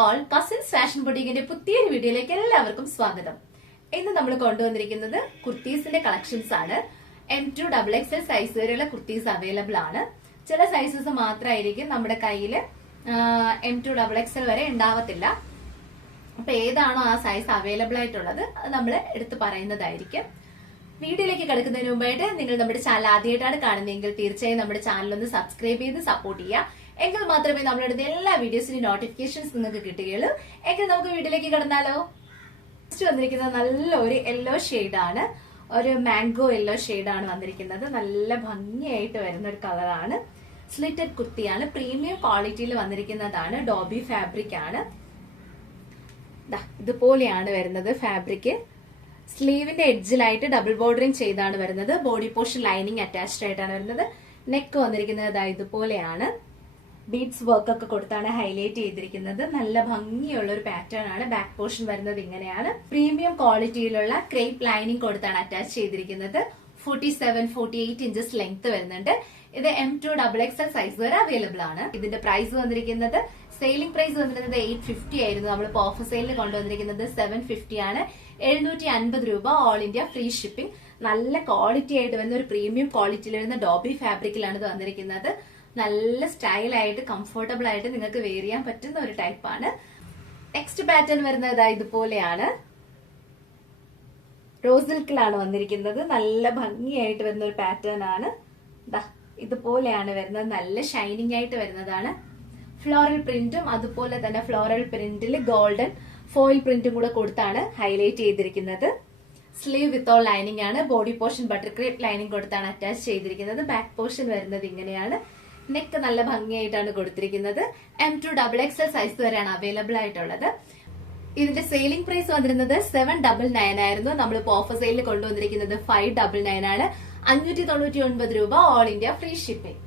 All cousins fashion ബൊട്ടീക്കിന്റെ പുതിയൊരു വീഡിയോയിലേക്ക് എല്ലാവർക്കും സ്വാഗതം. ഇന്ന് നമ്മൾ കൊണ്ടുവന്നിരിക്കുന്നത് കുർത്തീസിന്റെ കളക്ഷൻസ് ആണ്. M2XXL സൈസ് വരെയുള്ള കുർത്തീസ് അവൈലബിൾ ആണ്. ചില സൈസസ് മാത്രമായിരിക്കും നമ്മുടെ കയ്യിൽ M2XXL വരെ ഉണ്ടാവത്തില്ല. അപ്പൊ ഏതാണോ ആ സൈസ് അവൈലബിൾ ആയിട്ടുള്ളത് അത് നമ്മൾ എടുത്ത് പറയുന്നതായിരിക്കും. വീഡിയോയിലേക്ക് കിടക്കുന്നതിന് മുമ്പായിട്ട് നിങ്ങൾ നമ്മുടെ ചാനൽ ആദ്യമായിട്ടാണ് കാണുന്നതെങ്കിൽ തീർച്ചയായും നമ്മുടെ ചാനൽ ഒന്ന് സബ്സ്ക്രൈബ് ചെയ്ത് സപ്പോർട്ട് ചെയ്യുക. എങ്കിൽ മാത്രമേ നമ്മളെടുത്ത എല്ലാ വീഡിയോസിന്റെ നോട്ടിഫിക്കേഷൻസ് നിങ്ങൾക്ക് കിട്ടുകയുള്ളൂ. എങ്കിൽ നമുക്ക് വീഡിയോയിലേക്ക് കടന്നാലോ. ഫസ്റ്റ് വന്നിരിക്കുന്നത് നല്ല ഒരു യെല്ലോ ഷെയ്ഡാണ്, ഒരു മാംഗോ യെല്ലോ ഷെയ്ഡാണ് വന്നിരിക്കുന്നത്. നല്ല ഭംഗിയായിട്ട് വരുന്ന ഒരു കളറാണ്. സ്ലിറ്റഡ് കുർത്തിയാണ്, പ്രീമിയം ക്വാളിറ്റിയിൽ വന്നിരിക്കുന്നതാണ്. ഡോബി ഫാബ്രിക് ആണ്. ഇതുപോലെയാണ് വരുന്നത് ഫാബ്രിക്. സ്ലീവിന്റെ എഡ്ജിലായിട്ട് ഡബിൾ ബോർഡറിംഗ് ചെയ്താണ് വരുന്നത്. ബോഡി പോർഷൻ ലൈനിങ് അറ്റാച്ച്ഡ് ആയിട്ടാണ് വരുന്നത്. നെക്ക് വന്നിരിക്കുന്നത് ഇതുപോലെയാണ്. ബീഡ്സ് വർക്ക് ഒക്കെ കൊടുത്താണ് ഹൈലൈറ്റ് ചെയ്തിരിക്കുന്നത്. നല്ല ഭംഗിയുള്ള ഒരു പാറ്റേൺ ആണ്. ബാക്ക് പോർഷൻ വരുന്നത് ഇങ്ങനെയാണ്. പ്രീമിയം ക്വാളിറ്റിയിലുള്ള ക്രേപ്പ് ലൈനിങ് കൊടുത്താണ് അറ്റാച്ച് ചെയ്തിരിക്കുന്നത്. 47-48 ഇഞ്ചസ് ലെങ്ത് വരുന്നുണ്ട്. ഇത് M2XXL സൈസ് വരെ അവൈലബിൾ ആണ്. ഇതിന്റെ പ്രൈസ് വന്നിരിക്കുന്നത് സെയിലിംഗ് പ്രൈസ് വന്നിരുന്നത് 850 ആയിരുന്നു. നമ്മളിപ്പോ ഓഫർ സെയിലിൽ കൊണ്ടുവന്നിരിക്കുന്നത് 750 ആണ്. 750 രൂപ, ഓൾ ഇന്ത്യ ഫ്രീ ഷിപ്പിംഗ്. നല്ല ക്വാളിറ്റി ആയിട്ട് വരുന്ന ഒരു പ്രീമിയം ക്വാളിറ്റിയിൽ വരുന്ന ഡോബി ഫാബ്രിക്കിലാണ് ഇത് വന്നിരിക്കുന്നത്. നല്ല സ്റ്റൈലായിട്ട് കംഫർട്ടബിൾ ആയിട്ട് നിങ്ങൾക്ക് വെയർ ചെയ്യാൻ പറ്റുന്ന ഒരു ടൈപ്പാണ്. നെക്സ്റ്റ് പാറ്റേൺ വരുന്നത് ഇതുപോലെയാണ്. റോസ് സിൽക്കിലാണ് വന്നിരിക്കുന്നത്. നല്ല ഭംഗിയായിട്ട് വരുന്ന ഒരു പാറ്റേൺ ആണ്. ഇതുപോലെയാണ് വരുന്നത്. നല്ല ഷൈനിങ് ആയിട്ട് വരുന്നതാണ്. ഫ്ലോറൽ പ്രിന്റും അതുപോലെ തന്നെ ഫ്ലോറൽ പ്രിന്റിൽ ഗോൾഡൻ ഫോയിൽ പ്രിന്റും കൂടെ കൊടുത്താണ് ഹൈലൈറ്റ് ചെയ്തിരിക്കുന്നത്. സ്ലീവ് വിത്തൗട്ട് ലൈനിങ് ആണ്. Body portion butter crepe lining കൊടുത്താണ് അറ്റാച്ച് ചെയ്തിരിക്കുന്നത്. ബാക്ക് പോർഷൻ വരുന്നത് ഇങ്ങനെയാണ്. നെക്ക് നല്ല ഭംഗിയായിട്ടാണ് കൊടുത്തിരിക്കുന്നത്. M2XXL സൈസ് വരെയാണ് അവൈലബിൾ ആയിട്ടുള്ളത്. ഇതിന്റെ സെയിലിംഗ് പ്രൈസ് വന്നിരുന്നത് 799 ആയിരുന്നു. നമ്മളിപ്പോ ഓഫർ സെയിലിൽ കൊണ്ടുവന്നിരിക്കുന്നത് 599 ആണ്. 599 രൂപ, all India free shipping.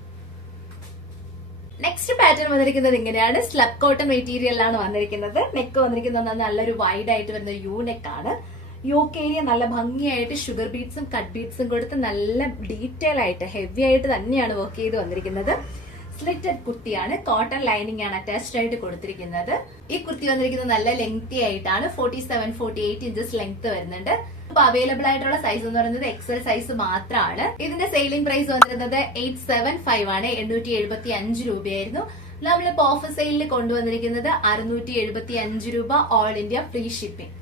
Next pattern വന്നിരിക്കുന്നത് ഇങ്ങനെയാണ്. സ്ലബ് കോട്ടൺ മെറ്റീരിയലാണ് വന്നിരിക്കുന്നത്. നെക്ക് വന്നിരിക്കുന്നത് നല്ലൊരു വൈഡ് ആയിട്ട് വരുന്ന യു നെക്ക് ആണ്. യോക്ക് ഏരിയ നല്ല ഭംഗിയായിട്ട് ഷുഗർ ബീഡ്സും കട്ട് ബീഡ്സും കൊടുത്ത് നല്ല ഡീറ്റെയിൽ ആയിട്ട് ഹെവി ആയിട്ട് തന്നെയാണ് വർക്ക് ചെയ്ത് വന്നിരിക്കുന്നത്. സ്ലിറ്റഡ് കുർത്തിയാണ്. കോട്ടൺ ലൈനിങ് ആണ് അറ്റാച്ച്ഡ് ആയിട്ട് കൊടുത്തിരിക്കുന്നത്. ഈ കുർത്തി വന്നിരിക്കുന്നത് നല്ല ലെങ്തി ആയിട്ടാണ്. 47-48 ഇഞ്ചസ് ലെങ്ത് വരുന്നുണ്ട്. അപ്പൊ അവൈലബിൾ ആയിട്ടുള്ള സൈസ് എന്ന് പറയുന്നത് XL സൈസ് മാത്രമാണ്. ഇതിന്റെ സെയിലിംഗ് പ്രൈസ് വന്നിരുന്നത് 875 ആണ്. 875 രൂപയായിരുന്നു. നമ്മളിപ്പോ ഓഫർ സെയിലിൽ കൊണ്ടുവന്നിരിക്കുന്നത് 675 രൂപ, all India free shipping.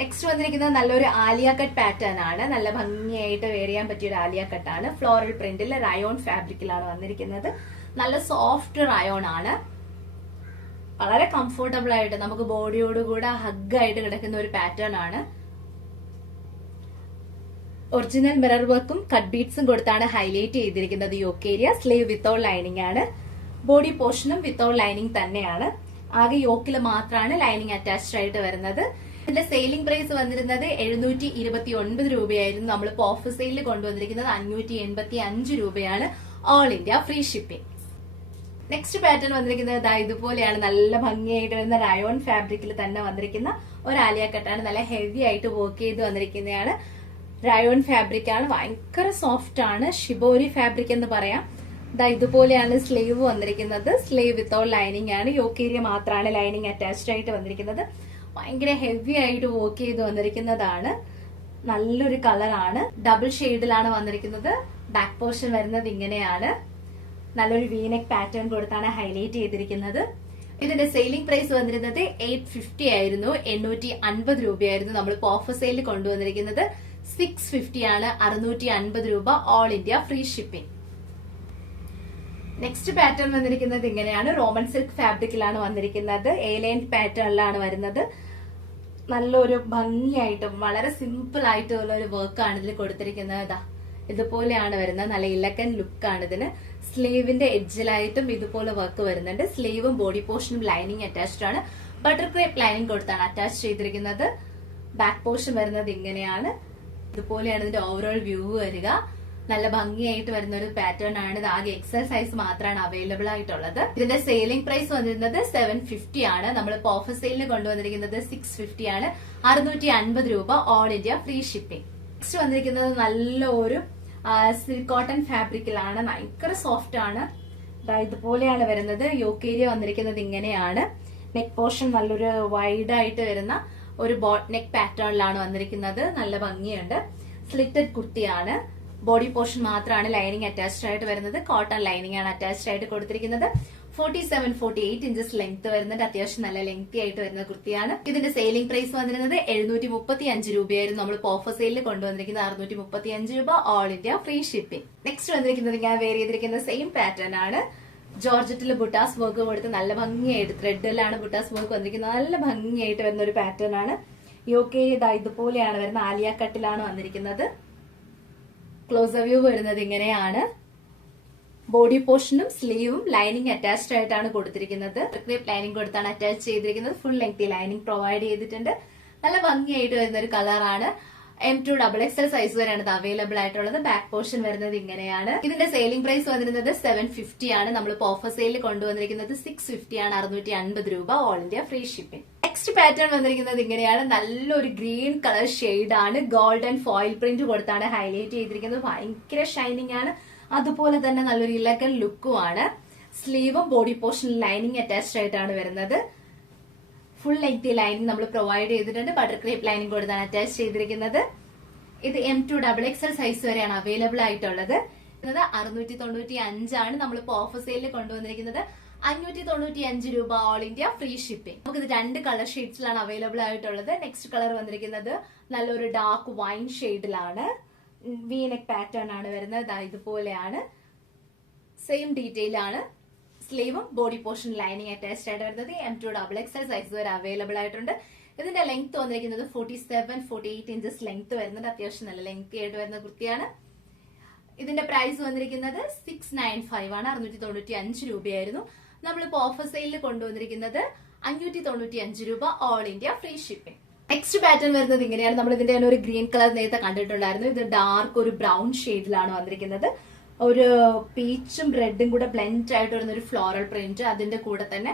Next വന്നിരിക്കുന്നത് നല്ലൊരു ആലിയ കട്ട് പാറ്റേൺ ആണ്. നല്ല ഭംഗിയായിട്ട് വെയർ ചെയ്യാൻ പറ്റിയ ഒരു ആലിയ കട്ട് ആണ്. ഫ്ലോറൽ പ്രിന്റിൽ റയോൺ ഫാബ്രിക്കിലാണ് വന്നിരിക്കുന്നത്. നല്ല സോഫ്റ്റ് റയോൺ ആണ്. വളരെ കംഫർട്ടബിൾ ആയിട്ട് നമുക്ക് ബോഡിയോട് കൂടെ ഹഗ്ഗായിട്ട് കിടക്കുന്ന ഒരു പാറ്റേൺ ആണ്. ഒറിജിനൽ മിറർ വർക്കും കട്ട് ബീഡ്സും കൊടുത്താണ് ഹൈലൈറ്റ് ചെയ്തിരിക്കുന്നത്. Yoke area. Sleeve without lining ആണ്. ബോഡി പോർഷനും വിത്തൗട്ട് ലൈനിങ് തന്നെയാണ്. ആകെ യോക്കിൽ മാത്രമാണ് ലൈനിങ് അറ്റാച്ച്ഡ് ആയിട്ട് വരുന്നത്. ഇതിന്റെ സെയിലിംഗ് പ്രൈസ് വന്നിരുന്നത് 729 രൂപയായിരുന്നു. നമ്മളിപ്പോ ഓഫർ സെയിലിൽ കൊണ്ടുവന്നിരിക്കുന്നത് 585 രൂപയാണ്. All India free shipping. Next pattern വന്നിരിക്കുന്നത് ഇതുപോലെയാണ്. നല്ല ഭംഗിയായിട്ട് വരുന്ന റയോൺ ഫാബ്രിക്കിൽ തന്നെ വന്നിരിക്കുന്ന ഒരു ആലിയ കട്ടാണ്. നല്ല ഹെവി ആയിട്ട് വർക്ക് ചെയ്ത് വന്നിരിക്കുന്നതാണ്. റയോൺ ഫാബ്രിക് ആണ്. ഭയങ്കര സോഫ്റ്റ് ആണ്. ഷിബോരി ഫാബ്രിക് എന്ന് പറയാം. ഇതുപോലെയാണ് സ്ലീവ് വന്നിരിക്കുന്നത്. സ്ലീവ് വിത്തൗട്ട് ലൈനിങ് ആണ്. യോക്ക് ഏരിയ മാത്രമാണ് ലൈനിങ് അറ്റാച്ച്ഡ് ആയിട്ട് വന്നിരിക്കുന്നത്. ഭയങ്കര ഹെവി ആയിട്ട് വർക്ക് ചെയ്ത് വന്നിരിക്കുന്നതാണ്. നല്ലൊരു കളറാണ്. ഡബിൾ ഷെയ്ഡിലാണ് വന്നിരിക്കുന്നത്. ബാക്ക് പോർഷൻ വരുന്നത് ഇങ്ങനെയാണ്. നല്ലൊരു വീനെക്ക് പാറ്റേൺ കൊടുത്താണ് ഹൈലൈറ്റ് ചെയ്തിരിക്കുന്നത്. ഇതിന്റെ സെയിലിംഗ് പ്രൈസ് വന്നിരുന്നത് 850 ആയിരുന്നു. 850 രൂപയായിരുന്നു. നമ്മളിപ്പോ ഓഫർ സെയിലിൽ കൊണ്ടുവന്നിരിക്കുന്നത് 650 ആണ്. 650 രൂപ, all India free shipping. Next pattern വന്നിരിക്കുന്നത് ഇങ്ങനെയാണ്. റോമൻ സിൽക്ക് ഫാബ്രിക്കിലാണ് വന്നിരിക്കുന്നത്. എ ലൈൻ പാറ്റേണിലാണ് വരുന്നത്. നല്ലൊരു ഭംഗിയായിട്ടും വളരെ സിമ്പിൾ ആയിട്ടുള്ള ഒരു വർക്കാണ് ഇതിൽ കൊടുത്തിരിക്കുന്നത്. ഇതുപോലെയാണ് വരുന്നത്. നല്ല ഇലക്കൻ ലുക്കാണ് ഇതിന്. സ്ലീവിന്റെ എഡ്ജിലായിട്ടും ഇതുപോലെ വർക്ക് വരുന്നുണ്ട്. സ്ലീവും ബോഡി പോർഷനും ലൈനിങ് അറ്റാച്ച്ഡ് ആണ്. ബട്ടർ ക്രേപ്പ് ലൈനിങ് കൊടുത്താണ് അറ്റാച്ച് ചെയ്തിരിക്കുന്നത്. ബാക്ക് പോർഷൻ വരുന്നത് ഇങ്ങനെയാണ്. ഇതുപോലെയാണ് ഇതിന്റെ ഓവറോൾ വ്യൂ വരിക. നല്ല ഭംഗിയായിട്ട് വരുന്ന ഒരു പാറ്റേൺ ആണ്. ഇത് ആകെ XL സൈസ് മാത്രമാണ് അവൈലബിൾ ആയിട്ടുള്ളത്. ഇതിന്റെ സെയിലിംഗ് പ്രൈസ് വന്നിരുന്നത് 750 ആണ്. നമ്മളിപ്പോ ഓഫർ സെയിലിന് കൊണ്ടുവന്നിരിക്കുന്നത് 650 ആണ്. 650 രൂപ, all India free shipping. Next വന്നിരിക്കുന്നത് നല്ലൊരു സിൽക്ക് കോട്ടൺ ഫാബ്രിക്കിലാണ്. ഭയങ്കര സോഫ്റ്റ് ആണ്. ഇതുപോലെയാണ് വരുന്നത്. യോക്ക് ഏരിയ വന്നിരിക്കുന്നത് ഇങ്ങനെയാണ്. നെക്ക് പോർഷൻ നല്ലൊരു വൈഡ് ആയിട്ട് വരുന്ന ഒരു ബോട്ട് നെക്ക് പാറ്റേണിലാണ് വന്നിരിക്കുന്നത്. നല്ല ഭംഗിയുണ്ട്. സ്ലിറ്റഡ് കുർത്തിയാണ്. ബോഡി പോർഷൻ മാത്രമാണ് ലൈനിങ് അറ്റാച്ച്ഡ് ആയിട്ട് വരുന്നത്. കോട്ടൺ ലൈനിങ് ആണ് അറ്റാച്ച്ഡ് ആയിട്ട് കൊടുത്തിരിക്കുന്നത്. 47-48 ഇഞ്ചസ് ലെങ്ത് വരുന്നുണ്ട്. അത്യാവശ്യം നല്ല ലെങ്തി ആയിട്ട് വരുന്ന കുർത്തിയാണ്. ഇതിന്റെ സെയിലിംഗ് പ്രൈസ് വന്നിരുന്നത് 735 രൂപയായിരുന്നു. നമ്മൾ ഓഫർ സെയിലിൽ കൊണ്ടുവന്നിരിക്കുന്നത് 635 രൂപ. All India free shipping. Next വന്നിരിക്കുന്നത് ഞാൻ വെയർ ചെയ്തിരിക്കുന്ന സെയിം പാറ്റേൺ ആണ്. ജോർജറ്റിൽ ബുട്ടാസ് വർക്ക് കൊടുത്ത് നല്ല ഭംഗിയായിട്ട് ത്രെഡിലാണ് ബുട്ടാസ് വർക്ക് വന്നിരിക്കുന്നത്. നല്ല ഭംഗിയായിട്ട് വരുന്ന ഒരു പാറ്റേൺ ആണ്. യോക്ക് ഏരിയ ഇതുപോലെയാണ് വരുന്നത്. ആലിയ കട്ടിലാണ് വന്നിരിക്കുന്നത്. ക്ലോസ് വ്യൂ വരുന്നത് ഇങ്ങനെയാണ്. ബോഡി പോർഷനും സ്ലീവും ലൈനിങ് അറ്റാച്ച്ഡ് ആയിട്ടാണ് കൊടുത്തിരിക്കുന്നത്. ലൈനിങ് കൊടുത്താണ് അറ്റാച്ച് ചെയ്തിരിക്കുന്നത്. ഫുൾ ലെങ്തി ലൈനിങ് പ്രൊവൈഡ് ചെയ്തിട്ടുണ്ട്. നല്ല ഭംഗിയായിട്ട് വരുന്ന ഒരു കളറാണ്. M2XXL സൈസ് വരെയാണ് ഇത് അവൈലബിൾ ആയിട്ടുള്ളത്. ബാക്ക് പോർഷൻ വരുന്നത് ഇങ്ങനെയാണ്. ഇതിന്റെ സെയിലിംഗ് പ്രൈസ് വന്നിരുന്നത് 750 ആണ്. നമ്മൾ ഓഫർ സെയിലിൽ കൊണ്ടുവന്നിരിക്കുന്നത് 650 ആണ്. 650 രൂപ. All India free shipping. Next pattern വന്നിരിക്കുന്നത് ഇങ്ങനെയാണ്. നല്ലൊരു ഗ്രീൻ കളർ ഷെയ്ഡ് ആണ്. ഗോൾഡൻ ഫോയിൽ പ്രിന്റ് കൊടുത്താണ് ഹൈലൈറ്റ് ചെയ്തിരിക്കുന്നത്. ഭയങ്കര ഷൈനിങ് ആണ്. അതുപോലെ തന്നെ നല്ലൊരു ഇലഗൻ ലുക്കുമാണ്. സ്ലീവും ബോഡി പോർഷൻ ലൈനിങ് അറ്റാച്ച്ഡ് ആയിട്ടാണ് വരുന്നത്. ഫുൾ ലെങ്തി ലൈനിങ് നമ്മൾ പ്രൊവൈഡ് ചെയ്തിട്ടുണ്ട്. ബട്ടർ ക്രേപ്പ് ലൈനിങ് കൊടുത്താണ് അറ്റാച്ച് ചെയ്തിരിക്കുന്നത്. ഇത് M2XXL സൈസ് വരെയാണ് അവൈലബിൾ ആയിട്ടുള്ളത്. 695 ആണ്. നമ്മളിപ്പോ ഓഫർ സെയിലിൽ കൊണ്ടുവന്നിരിക്കുന്നത് 595 രൂപ. All India free shipping. നമുക്കിത് 2 കളർ ഷെയ്ഡ്സിലാണ് അവൈലബിൾ ആയിട്ടുള്ളത്. നെക്സ്റ്റ് കളർ വന്നിരിക്കുന്നത് നല്ലൊരു ഡാർക്ക് വൈൻ ഷെയ്ഡിലാണ്. വി നെക്ക് പാറ്റേൺ ആണ് വരുന്നത്. ഇതുപോലെയാണ്. സെയിം ഡീറ്റെയിൽ ആണ്. സ്ലീവും ബോഡി പോർഷൻ ലൈനിങ് അറ്റാച്ച്ഡ് ആയിട്ട് വരുന്നത്. M2XXL സൈസ് വരെ അവൈലബിൾ ആയിട്ടുണ്ട്. ഇതിന്റെ ലെങ്ത് വന്നിരിക്കുന്നത് 47-48 ഇഞ്ചസ് ലെങ്ത് വരുന്നുണ്ട്. അത്യാവശ്യം നല്ല ലെങ്തി ആയിട്ട് വരുന്ന കുർത്തിയാണ്. ഇതിന്റെ പ്രൈസ് വന്നിരിക്കുന്നത് 695 ആണ്. 695 രൂപയായിരുന്നു. നമ്മളിപ്പോ ഓഫർ സെയിലിൽ കൊണ്ടുവന്നിരിക്കുന്നത് 595 രൂപ. All India free shipping. Next pattern വരുന്നത് ഇങ്ങനെയാണ്. നമ്മൾ ഇതിന്റെ ഒരു ഗ്രീൻ കളർ നേരത്തെ കണ്ടിട്ടുണ്ടായിരുന്നു. ഇത് ഡാർക്ക് ഒരു ബ്രൗൺ ഷെയ്ഡിലാണ് വന്നിരിക്കുന്നത്. ഒരു പീച്ചും റെഡും കൂടെ ബ്ലെൻഡ് ആയിട്ട് വരുന്ന ഒരു ഫ്ലോറൽ പ്രിന്റ്. അതിന്റെ കൂടെ തന്നെ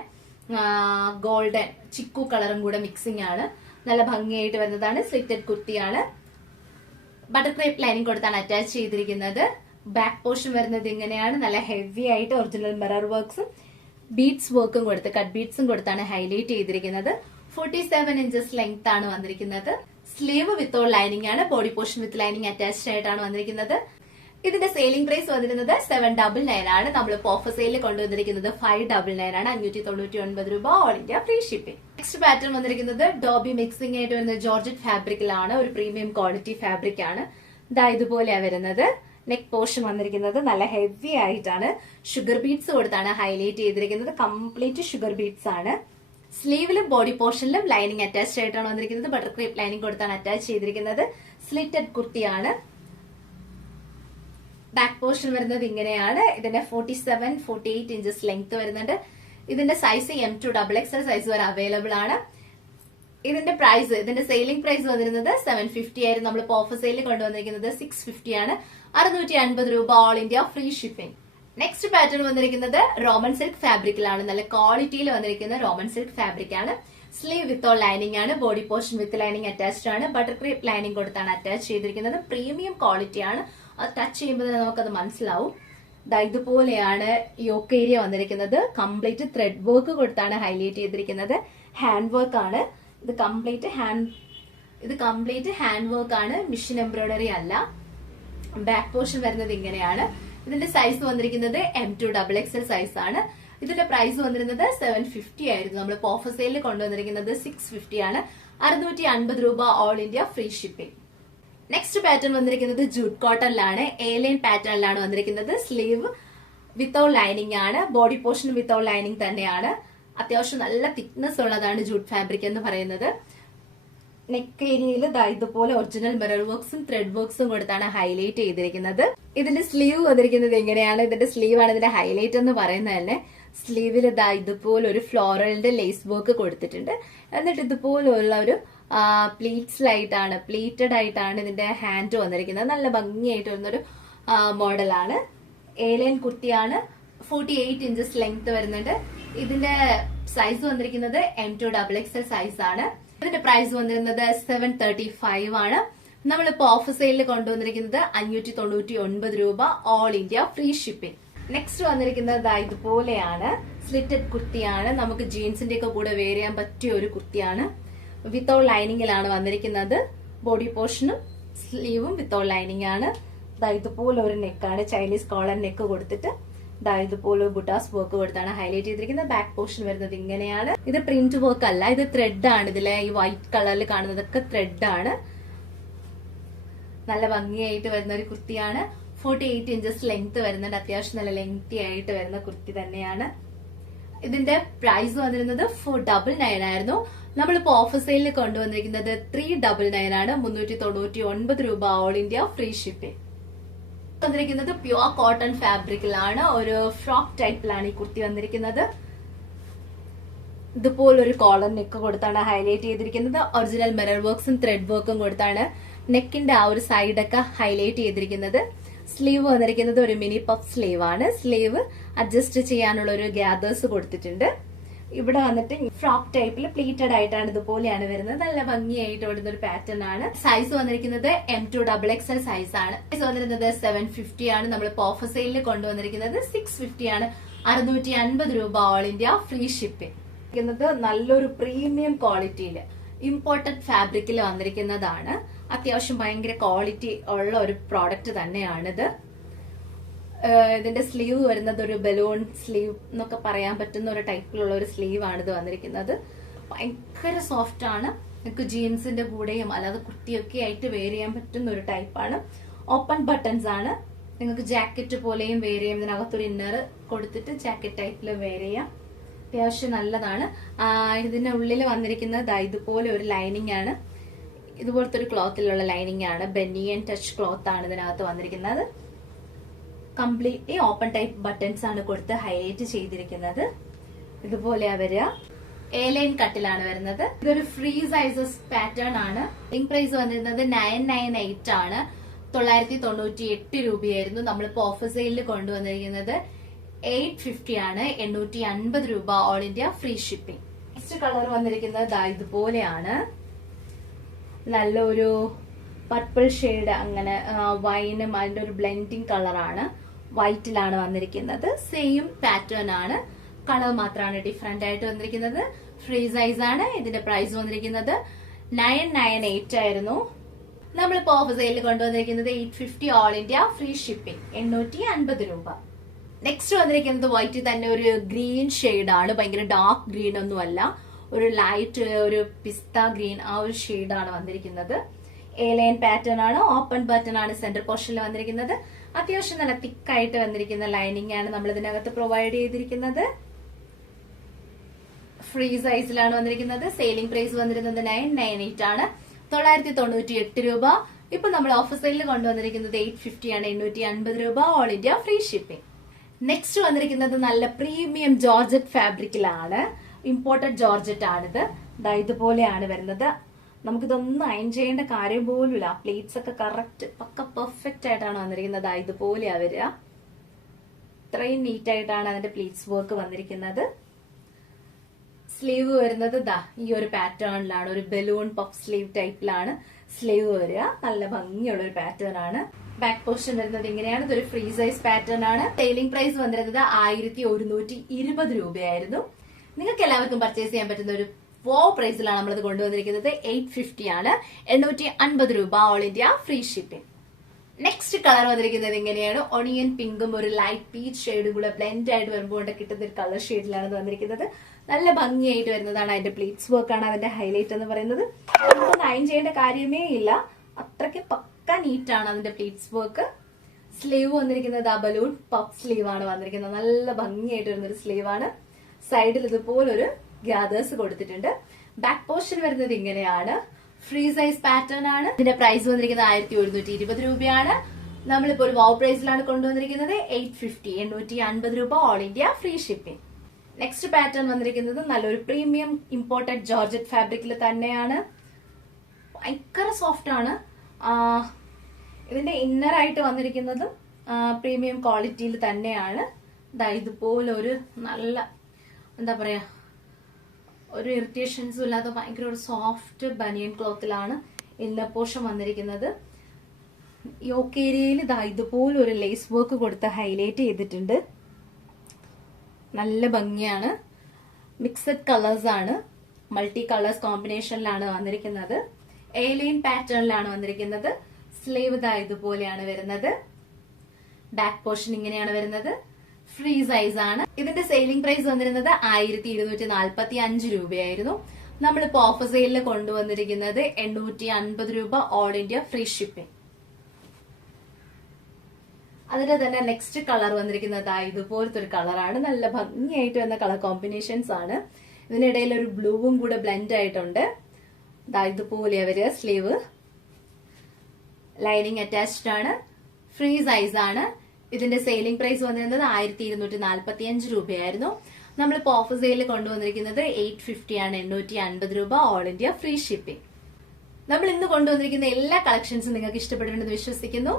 ഗോൾഡൻ ചിക്കു കളറും കൂടെ മിക്സിംഗ് ആണ്. നല്ല ഭംഗിയായിട്ട് വരുന്നതാണ്. സ്ലിറ്റഡ് കുർത്തിയാണ്. ബട്ടർ ക്രേപ്പ് ലൈനിങ് കൊടുത്താണ് അറ്റാച്ച് ചെയ്തിരിക്കുന്നത്. ബാക്ക് പോർഷൻ വരുന്നത് ഇങ്ങനെയാണ്. നല്ല ഹെവി ആയിട്ട് ഒറിജിനൽ മിറർ വർക്ക്സും ബീഡ്സ് വർക്കും കൊടുത്ത് കട്ട് ബീഡ്സും കൊടുത്താണ് ഹൈലൈറ്റ് ചെയ്തിരിക്കുന്നത്. 47 ഇഞ്ചസ് ലെങ്ത് ആണ് വന്നിരിക്കുന്നത്. സ്ലീവ് വിത്തൗട്ട് ലൈനിങ് ആണ്. Body portion with lining attached ആയിട്ടാണ് വന്നിരിക്കുന്നത്. ഇതിന്റെ സെയിലിംഗ് പ്രൈസ് വന്നിരുന്നത് 799 ആണ്. നമ്മൾ ഓഫർ സെയിലിൽ കൊണ്ടുവന്നിരിക്കുന്നത് 599 ആണ്. 599 രൂപ. All India free shipping. Next pattern വന്നിരിക്കുന്നത് ഡോബി മിക്സിംഗ് ആയിട്ട് വരുന്ന ജോർജറ്റ് ഫാബ്രിക്കിലാണ്. ഒരു പ്രീമിയം ക്വാളിറ്റി ഫാബ്രിക് ആണ്. ഇതുപോലെയാണ് വരുന്നത്. നെക്ക് പോർഷൻ വന്നിരിക്കുന്നത് നല്ല ഹെവി ആയിട്ടാണ്. ഷുഗർ ബീഡ്സ് കൊടുത്താണ് ഹൈലൈറ്റ് ചെയ്തിരിക്കുന്നത്. കംപ്ലീറ്റ് ഷുഗർ ബീഡ്സ് ആണ്. സ്ലീവിലും ബോഡി പോർഷനിലും ലൈനിങ് അറ്റാച്ച്ഡ് ആയിട്ടാണ് വന്നിരിക്കുന്നത്. ബട്ടർ ക്രേപ്പ് ലൈനിങ് കൊടുത്താണ് അറ്റാച്ച് ചെയ്തിരിക്കുന്നത്. സ്ലിറ്റഡ് കുർത്തിയാണ്. ബാക്ക് പോർഷൻ വരുന്നത് ഇങ്ങനെയാണ്. ഇതിന്റെ 47-48 ഇഞ്ചസ് ലെങ്ത് വരുന്നുണ്ട്. ഇതിന്റെ സൈസ് M2XXL സൈസ് വരെ അവൈലബിൾ ആണ്. ഇതിന്റെ സെയിലിംഗ് പ്രൈസ് വന്നിരുന്നത് 750 ആയിരുന്നു. നമ്മൾ ഓഫർ സെയിലിൽ കൊണ്ടുവന്നിരിക്കുന്നത് 650 ആണ്. 650 രൂപ. All India free shipping. Next pattern വന്നിരിക്കുന്നത് റോമൻ സിൽക്ക് ഫാബ്രിക്കിലാണ്. നല്ല ക്വാളിറ്റിയിൽ വന്നിരിക്കുന്ന റോമൻ സിൽക്ക് ഫാബ്രിക് ആണ്. സ്ലീവ് വിത്തൗട്ട് ലൈനിങ് ആണ്. Body portion with lining attached ആണ്. ബട്ടർ ക്രേപ്പ് ലൈനിങ് കൊടുത്താണ് അറ്റാച്ച് ചെയ്തിരിക്കുന്നത്. പ്രീമിയം ക്വാളിറ്റി ആണ്. അത് ടച്ച് ചെയ്യുമ്പോൾ തന്നെ നമുക്കത് മനസ്സിലാവും. ഇതുപോലെയാണ് യോക്ക് ഏരിയ വന്നിരിക്കുന്നത്. കംപ്ലീറ്റ് ത്രെഡ് വർക്ക് കൊടുത്താണ് ഹൈലൈറ്റ് ചെയ്തിരിക്കുന്നത്. ഹാൻഡ് വർക്ക് ആണ്. ഇത് കംപ്ലീറ്റ് ഹാൻഡ് വർക്ക് ആണ്. മെഷീൻ എംബ്രോയിഡറി അല്ല. ബാക്ക് പോർഷൻ വരുന്നത് ഇങ്ങനെയാണ്. ഇതിന്റെ സൈസ് വന്നിരിക്കുന്നത് M2XXL സൈസ് ആണ്. ഇതിന്റെ പ്രൈസ് വന്നിരുന്നത് 750 ആയിരുന്നു. നമ്മൾ ഓഫർ സെയിലിൽ കൊണ്ടുവന്നിരിക്കുന്നത് 650 ആണ്. 650 രൂപ. All India free shipping. Next pattern വന്നിരിക്കുന്നത് ജൂട്ട് കോട്ടണിലാണ്. എലൈൻ പാറ്റേണിലാണ് വന്നിരിക്കുന്നത്. സ്ലീവ് വിത്തൗട്ട് ലൈനിങ് ആണ്. ബോഡി പോർഷൻ വിത്തൗട്ട് ലൈനിങ് തന്നെയാണ്. അത്യാവശ്യം നല്ല തിക്നെസ് ഉള്ളതാണ് ജൂട്ട് ഫാബ്രിക് എന്ന് പറയുന്നത്. നെക്ക് ഏരിയയിൽ ഇതുപോലെ ഒറിജിനൽ മിറർ വർക്ക്സും ത്രെഡ് വർക്ക്സും കൊടുത്താണ് ഹൈലൈറ്റ് ചെയ്തിരിക്കുന്നത്. ഇതിന്റെ സ്ലീവ് വന്നിരിക്കുന്നത് എങ്ങനെയാണ്? ഇതിന്റെ സ്ലീവ് ആണ് ഇതിന്റെ ഹൈലൈറ്റ് എന്ന് പറയുന്നത് തന്നെ. സ്ലീവിൽ ഇതുപോലെ ഒരു ഫ്ലോറലിന്റെ ലേസ് വർക്ക് കൊടുത്തിട്ടുണ്ട്. എന്നിട്ട് ഇതുപോലുള്ള ഒരു പ്ലീറ്റഡ് ആയിട്ടാണ് ഇതിന്റെ ഹാൻഡ് വന്നിരിക്കുന്നത്. നല്ല ഭംഗിയായിട്ട് വരുന്നൊരു മോഡലാണ്. എലൈൻ കുർത്തിയാണ്. 48 ഇഞ്ചസ് ലെങ്ത് വരുന്നുണ്ട്. ഇതിന്റെ സൈസ് വന്നിരിക്കുന്നത് M2XXL സൈസ് ആണ്. ഇതിന്റെ പ്രൈസ് വന്നിരുന്നത് 735 ആണ്. നമ്മളിപ്പോ ഓഫർ സെയിലിൽ കൊണ്ടുവന്നിരിക്കുന്നത് 599 രൂപ. All India free shipping. Next വന്നിരിക്കുന്നത് ഇതുപോലെയാണ്. സ്ലിറ്റഡ് കുർത്തിയാണ്. നമുക്ക് ജീൻസിന്റെ ഒക്കെ കൂടെ വെയർ ചെയ്യാൻ പറ്റിയ ഒരു കുർത്തിയാണ്. വിത്തൗട്ട് ലൈനിങ്ങിലാണ് വന്നിരിക്കുന്നത്. ബോഡി പോർഷനും സ്ലീവും വിത്തൗട്ട് ലൈനിങ് ആണ്. ഇതുപോലെ ഒരു നെക്കാണ്. ചൈനീസ് കോളർ നെക്ക് കൊടുത്തിട്ട് ഇതുപോലെ ബുട്ടാസ് വർക്ക് കൊടുത്താണ് ഹൈലൈറ്റ് ചെയ്തിരിക്കുന്നത്. ബാക്ക് പോർഷൻ വരുന്നത് ഇങ്ങനെയാണ്. ഇത് പ്രിന്റ് വർക്ക് അല്ല, ഇത് ത്രെഡ് ആണ്. ഇതിലെ ഈ വൈറ്റ് കളറിൽ കാണുന്നതൊക്കെ ത്രെഡ് ആണ്. നല്ല ഭംഗിയായിട്ട് വരുന്ന ഒരു കുർത്തിയാണ്. 48 ഇഞ്ചസ് ലെങ്ത് വരുന്നുണ്ട്. അത്യാവശ്യം നല്ല ലെങ്തി ആയിട്ട് വരുന്ന കുർത്തി തന്നെയാണ്. ഇതിന്റെ പ്രൈസ് വന്നിരുന്നത് 499 ആയിരുന്നു. നമ്മളിപ്പോ ഓഫർ സെയിലിൽ കൊണ്ടുവന്നിരിക്കുന്നത് 399 ആണ്. 399 രൂപ ഓൾ ഇന്ത്യ ഫ്രീ ഷിപ്പിംഗ്. വന്നിരിക്കുന്നത് പ്യുവർ കോട്ടൺ ഫാബ്രിക്കിലാണ്. ഒരു ഫ്രോക്ക് ടൈപ്പിലാണ് ഈ കുർത്തി വന്നിരിക്കുന്നത്. ഇതുപോലൊരു കോളർ നെക്ക് കൊടുത്താണ് ഹൈലൈറ്റ് ചെയ്തിരിക്കുന്നത്. ഒറിജിനൽ മിറർ വർക്ക്സും ത്രെഡ് വർക്കും കൊടുത്താണ് നെക്കിന്റെ ആ ഒരു സൈഡൊക്കെ ഹൈലൈറ്റ് ചെയ്തിരിക്കുന്നത്. സ്ലീവ് വന്നിരിക്കുന്നത് ഒരു മിനി പഫ് സ്ലീവ് ആണ്. സ്ലീവ് അഡ്ജസ്റ്റ് ചെയ്യാനുള്ള ഒരു ഗ്യാദേഴ്സ് കൊടുത്തിട്ടുണ്ട്. ഇവിടെ വന്നിട്ട് ഫ്രോക്ക് ടൈപ്പിൽ പ്ലീറ്റഡ് ആയിട്ടാണ് ഇതുപോലെയാണ് വരുന്നത്. നല്ല ഭംഗിയായിട്ട് വരുന്ന ഒരു പാറ്റേൺ ആണ്. സൈസ് വന്നിരിക്കുന്നത് M2 XXL സൈസ് ആണ്. സൈസ് വന്നിരുന്നത് 750 ആണ്. നമ്മൾ ഓഫർ സെയിലിൽ കൊണ്ടുവന്നിരിക്കുന്നത് 650 ആണ്. 650 രൂപ ഓൾ ഇന്ത്യ ഫ്രീ ഷിപ്പിംഗ്. നല്ലൊരു പ്രീമിയം ക്വാളിറ്റിയിൽ ഇമ്പോർട്ടഡ് ഫാബ്രിക്കിൽ വന്നിരിക്കുന്നതാണ്. അത്യാവശ്യം ഭയങ്കര ക്വാളിറ്റി ഉള്ള ഒരു പ്രോഡക്റ്റ് തന്നെയാണിത്. ഇതിന്റെ സ്ലീവ് വരുന്നത് ഒരു ബലൂൺ സ്ലീവ് എന്നൊക്കെ പറയാൻ പറ്റുന്ന ഒരു ടൈപ്പിലുള്ള ഒരു സ്ലീവ് ആണ് ഇത് വന്നിരിക്കുന്നത്. ഭയങ്കര സോഫ്റ്റ് ആണ്. നിങ്ങൾക്ക് ജീൻസിന്റെ കൂടെയും അല്ലാതെ കുർത്തിയൊക്കെ ആയിട്ട് വെയർ ചെയ്യാൻ പറ്റുന്ന ഒരു ടൈപ്പാണ്. ഓപ്പൺ ബട്ടൺസ് ആണ്. നിങ്ങൾക്ക് ജാക്കറ്റ് പോലെയും വെയർ ചെയ്യാം. ഇതിനകത്തൊരു ഇന്നർ കൊടുത്തിട്ട് ജാക്കറ്റ് ടൈപ്പിൽ വെയർ ചെയ്യാം. അത്യാവശ്യം നല്ലതാണ്. ഇതിന്റെ ഉള്ളിൽ വന്നിരിക്കുന്നത് ഇതുപോലെ ഒരു ലൈനിങ് ആണ്. ഇതുപോലത്തെ ഒരു ക്ലോത്തിലുള്ള ലൈനിങ് ആണ്. ബെനിയൻ ടച്ച് ക്ലോത്ത് ആണ് ഇതിനകത്ത് വന്നിരിക്കുന്നത്. കംപ്ലീറ്റ്ലി ഓപ്പൺ ടൈപ്പ് ബട്ടൺസ് ആണ് കൊടുത്ത് ഹൈലൈറ്റ് ചെയ്തിരിക്കുന്നത്. ഇതുപോലെ വരിക. എ-ലൈൻ കട്ടിലാണ് വരുന്നത്. ഇതൊരു ഫ്രീ സൈസസ് പാറ്റേൺ ആണ്. പ്രൈസ് വന്നിരുന്നത് 998 ആണ്. 998 രൂപയായിരുന്നു. നമ്മളിപ്പോ ഓഫർ സെയിലിൽ കൊണ്ടുവന്നിരിക്കുന്നത് 850 ആണ്. 850 രൂപ all India free shipping. Next colour വന്നിരിക്കുന്നത് ഇതുപോലെയാണ്. നല്ലൊരു പർപ്പിൾ ഷെയ്ഡ്, അങ്ങനെ വൈനും അതിന്റെ ഒരു ബ്ലെൻഡിങ് കളറാണ്. വൈറ്റിലാണ് വന്നിരിക്കുന്നത്. സെയിം പാറ്റേൺ ആണ്. കളർ മാത്രമാണ് ഡിഫറെന്റ് ആയിട്ട് വന്നിരിക്കുന്നത്. ഫ്രീ സൈസ് ആണ്. ഇതിന്റെ പ്രൈസ് വന്നിരിക്കുന്നത് 998 ആയിരുന്നു. നമ്മളിപ്പോ ഓഫർ സെയിലിൽ കൊണ്ടുവന്നിരിക്കുന്നത് 850 ഓൾ ഇന്ത്യ ഫ്രീ ഷിപ്പിംഗ്. 850 രൂപ. നെക്സ്റ്റ് വന്നിരിക്കുന്നത് വൈറ്റ് തന്നെ ഒരു ഗ്രീൻ ഷെയ്ഡാണ്. ഭയങ്കര ഡാർക്ക് ഗ്രീൻ ഒന്നുമല്ല, ഒരു ലൈറ്റ് ഒരു പിസ്ത ഗ്രീൻ ആ ഒരു ഷെയ്ഡാണ് വന്നിരിക്കുന്നത്. എ-ലൈൻ പാറ്റേൺ ആണ്. ഓപ്പൺ ബട്ടൺ ആണ് സെന്റർ പോർഷനിൽ വന്നിരിക്കുന്നത്. അത്യാവശ്യം നല്ല തിക്കായിട്ട് വന്നിരിക്കുന്ന ലൈനിങ് ആണ് നമ്മൾ ഇതിനകത്ത് പ്രൊവൈഡ് ചെയ്തിരിക്കുന്നത്. ഫ്രീ സൈസിലാണ് വന്നിരിക്കുന്നത്. സെയിലിംഗ് പ്രൈസ് വന്നിരുന്നത് 998 ആണ്. 998 രൂപ. ഇപ്പൊ നമ്മൾ ഓഫർ സെയിലിൽ കൊണ്ടുവന്നിരിക്കുന്നത് 850 ആണ്. 850 രൂപ all India free shipping. Next വന്നിരിക്കുന്നത് നല്ല പ്രീമിയം ജോർജറ്റ് ഫാബ്രിക്കിലാണ്. ഇമ്പോർട്ടഡ് ജോർജറ്റ് ആണിത്. ഇതുപോലെയാണ് വരുന്നത്. നമുക്കിതൊന്നും അയൺ ചെയ്യേണ്ട കാര്യം പോലുമില്ല. പ്ലേറ്റ്സ് ഒക്കെ കറക്റ്റ് പക്ക പെർഫെക്റ്റ് ആയിട്ടാണ് വന്നിരിക്കുന്നത്. ഇതുപോലെയാ വരിക. ഇത്രയും നീറ്റ് ആയിട്ടാണ് അതിന്റെ പ്ലേറ്റ്സ് വർക്ക് വന്നിരിക്കുന്നത്. സ്ലീവ് വരുന്നത് ഈ ഒരു പാറ്റേണിലാണ്. ഒരു ബലൂൺ പഫ് സ്ലീവ് ടൈപ്പിലാണ് സ്ലീവ് വരിക. നല്ല ഭംഗിയുള്ള ഒരു പാറ്റേൺ ആണ്. ബാക്ക് പോർഷൻ വരുന്നത് ഇങ്ങനെയാണ്. ഇതൊരു ഫ്രീ സൈസ് പാറ്റേൺ ആണ്. സെയിലിംഗ് പ്രൈസ് വന്നിരുന്നത് 1120 രൂപയായിരുന്നു. നിങ്ങൾക്ക് എല്ലാവർക്കും പർച്ചേസ് ചെയ്യാൻ പറ്റുന്ന ഒരു പ്രൈസിലാണ് നമ്മളിത് കൊണ്ടുവന്നിരിക്കുന്നത്. 850 ആണ്. 850 രൂപ all India free shipping. Next colour വന്നിരിക്കുന്നത് ഇങ്ങനെയാണ്. ഒണിയൻ പിങ്കും ഒരു ലൈറ്റ് പീച്ച് ഷെയ്ഡും കൂടെ ബ്ലെൻഡ് ആയിട്ട് വരുമ്പോൾ കിട്ടുന്ന ഒരു കളർ ഷെയ്ഡിലാണ് വന്നിരിക്കുന്നത്. നല്ല ഭംഗിയായിട്ട് വരുന്നതാണ്. അതിന്റെ പ്ലീറ്റ്സ് വർക്ക് ആണ് അതിന്റെ ഹൈലൈറ്റ് എന്ന് പറയുന്നത്. നമുക്കൊന്നും അയൺ ചെയ്യേണ്ട കാര്യമേ ഇല്ല. അത്രയ്ക്ക് പക്ക നീറ്റാണ് അതിന്റെ പ്ലീറ്റ്സ് വർക്ക്. സ്ലീവ് വന്നിരിക്കുന്നത് ബലൂൺ പഫ് സ്ലീവ് ആണ് വന്നിരിക്കുന്നത്. നല്ല ഭംഗിയായിട്ട് വരുന്നൊരു സ്ലീവ് ആണ്. സൈഡിൽ ഇതുപോലൊരു ഗ്യാദേഴ്സ് കൊടുത്തിട്ടുണ്ട്. ബാക്ക് പോർഷൻ വരുന്നത് ഇങ്ങനെയാണ്. ഫ്രീ സൈസ് പാറ്റേൺ ആണ്. ഇതിന്റെ പ്രൈസ് വന്നിരിക്കുന്നത് 1120 രൂപയാണ്. നമ്മളിപ്പോ ഒരു പ്രൈസിലാണ് കൊണ്ടുവന്നിരിക്കുന്നത് 850. 850 രൂപ all India free shipping. Next pattern വന്നിരിക്കുന്നത് നല്ലൊരു പ്രീമിയം ഇമ്പോർട്ടഡ് ജോർജറ്റ് ഫാബ്രിക്കിൽ തന്നെയാണ്. ഭയങ്കര സോഫ്റ്റ് ആണ്. ഇതിന്റെ ഇന്നർ ആയിട്ട് വന്നിരിക്കുന്നതും പ്രീമിയം ക്വാളിറ്റിയിൽ തന്നെയാണ്. ഇതുപോലൊരു നല്ല എന്താ പറയാ, ഒരു ഇറിറ്റേഷൻസും ഇല്ലാത്ത ഭയങ്കര ഒരു സോഫ്റ്റ് ബനിയൻ ക്ലോത്തിലാണ് ഇന്നർ പോർഷൻ വന്നിരിക്കുന്നത്. യോക്ക് ഏരിയയിൽ ഇതുപോലെ ഒരു ലേസ് വർക്ക് കൊടുത്ത് ഹൈലൈറ്റ് ചെയ്തിട്ടുണ്ട്. നല്ല ഭംഗിയാണ്. മിക്സഡ് കളേഴ്സ് ആണ്, മൾട്ടി കളേഴ്സ് കോമ്പിനേഷനിലാണ് വന്നിരിക്കുന്നത്. എലൈൻ പാറ്റേണിലാണ് വന്നിരിക്കുന്നത്. സ്ലീവ് ഇതുപോലെയാണ് വരുന്നത്. ബാക്ക് പോർഷൻ ഇങ്ങനെയാണ് വരുന്നത്. ഫ്രീ സൈസ് ആണ്. ഇതിന്റെ സെയിലിംഗ് പ്രൈസ് വന്നിരുന്നത് 1245 രൂപയായിരുന്നു. നമ്മളിപ്പോ ഓഫർ സെയിലിൽ കൊണ്ടുവന്നിരിക്കുന്നത് 850 രൂപ, ഓൾ ഇന്ത്യ ഫ്രീ ഷിപ്പിംഗ്. അതിന്റെ തന്നെ നെക്സ്റ്റ് കളർ വന്നിരിക്കുന്നത് ഇതുപോലത്തെ ഒരു കളറാണ്. നല്ല ഭംഗിയായിട്ട് വന്ന കളർ കോമ്പിനേഷൻസ് ആണ്. ഇതിനിടയിൽ ഒരു ബ്ലൂവും കൂടെ ബ്ലെൻഡ് ആയിട്ടുണ്ട്. ഇതുപോലെയാ വരിക. സ്ലീവ് ലൈനിങ് അറ്റാച്ച്ഡ് ആണ്. ഫ്രീ സൈസ് ആണ്. ഇതിന്റെ സെയിലിംഗ് പ്രൈസ് വന്നിരുന്നത് 1245 രൂപയായിരുന്നു. നമ്മളിപ്പോ ഓഫർ സെയിലിൽ കൊണ്ടുവന്നിരിക്കുന്നത് 850 ആണ്, 850 രൂപ, ഓൾ ഇന്ത്യ ഫ്രീ ഷിപ്പിംഗ്. നമ്മൾ ഇന്ന് കൊണ്ടുവന്നിരിക്കുന്ന എല്ലാ കളക്ഷൻസും നിങ്ങൾക്ക് ഇഷ്ടപ്പെട്ടിട്ടുണ്ടെന്ന് വിശ്വസിക്കുന്നു.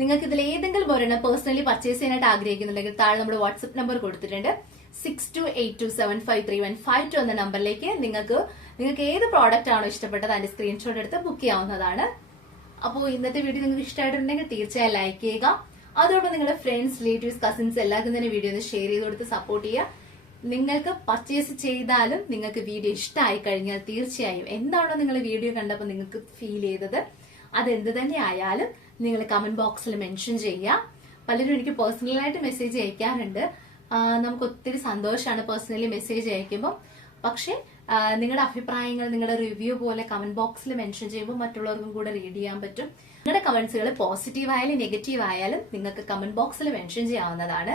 നിങ്ങൾക്ക് ഇതിൽ ഏതെങ്കിലും ഒരെണ്ണം പേഴ്സണലി പർച്ചേസ് ചെയ്യാനായിട്ട് ആഗ്രഹിക്കുന്നുണ്ടെങ്കിൽ താഴെ നമ്മുടെ വാട്സ്ആപ്പ് നമ്പർ കൊടുത്തിട്ടുണ്ട്. 6282753152 എന്ന നമ്പറിലേക്ക് നിങ്ങൾക്ക് ഏത് പ്രോഡക്റ്റ് ആണോ ഇഷ്ടപ്പെട്ടത് അതിന്റെ സ്ക്രീൻഷോട്ട് എടുത്ത് ബുക്ക് ചെയ്യാവുന്നതാണ്. അപ്പോൾ ഇന്നത്തെ വീഡിയോ നിങ്ങൾക്ക് ഇഷ്ടമായിട്ടുണ്ടെങ്കിൽ തീർച്ചയായും ലൈക്ക് ചെയ്യുക. അതോടൊപ്പം നിങ്ങളുടെ ഫ്രണ്ട്സ്, റിലേറ്റീവ്സ്, കസിൻസ് എല്ലാവർക്കും തന്നെ വീഡിയോ ഒന്ന് ഷെയർ ചെയ്ത് കൊടുത്ത് സപ്പോർട്ട് ചെയ്യുക. നിങ്ങൾക്ക് പർച്ചേസ് ചെയ്താലും നിങ്ങൾക്ക് വീഡിയോ ഇഷ്ടമായി കഴിഞ്ഞാൽ തീർച്ചയായും എന്താണോ നിങ്ങൾ വീഡിയോ കണ്ടപ്പോൾ നിങ്ങൾക്ക് ഫീൽ ചെയ്തത് അതെന്ത് തന്നെ ആയാലും നിങ്ങൾ കമന്റ് ബോക്സിൽ മെൻഷൻ ചെയ്യുക. പലരും എനിക്ക് പേഴ്സണലായിട്ട് മെസ്സേജ് അയക്കാറുണ്ട്. നമുക്ക് ഒത്തിരി സന്തോഷമാണ് പേഴ്സണലി മെസ്സേജ് അയക്കുമ്പോൾ. പക്ഷെ നിങ്ങളുടെ അഭിപ്രായങ്ങൾ, നിങ്ങളുടെ റിവ്യൂ പോലെ കമന്റ് ബോക്സിൽ മെൻഷൻ ചെയ്യുമ്പോൾ മറ്റുള്ളവർക്കും കൂടെ റീഡ് ചെയ്യാൻ പറ്റും. നിങ്ങളുടെ കമന്റ്സുകൾ പോസിറ്റീവ് ആയാലും നെഗറ്റീവ് ആയാലും നിങ്ങൾക്ക് കമന്റ് ബോക്സിൽ മെൻഷൻ ചെയ്യാവുന്നതാണ്.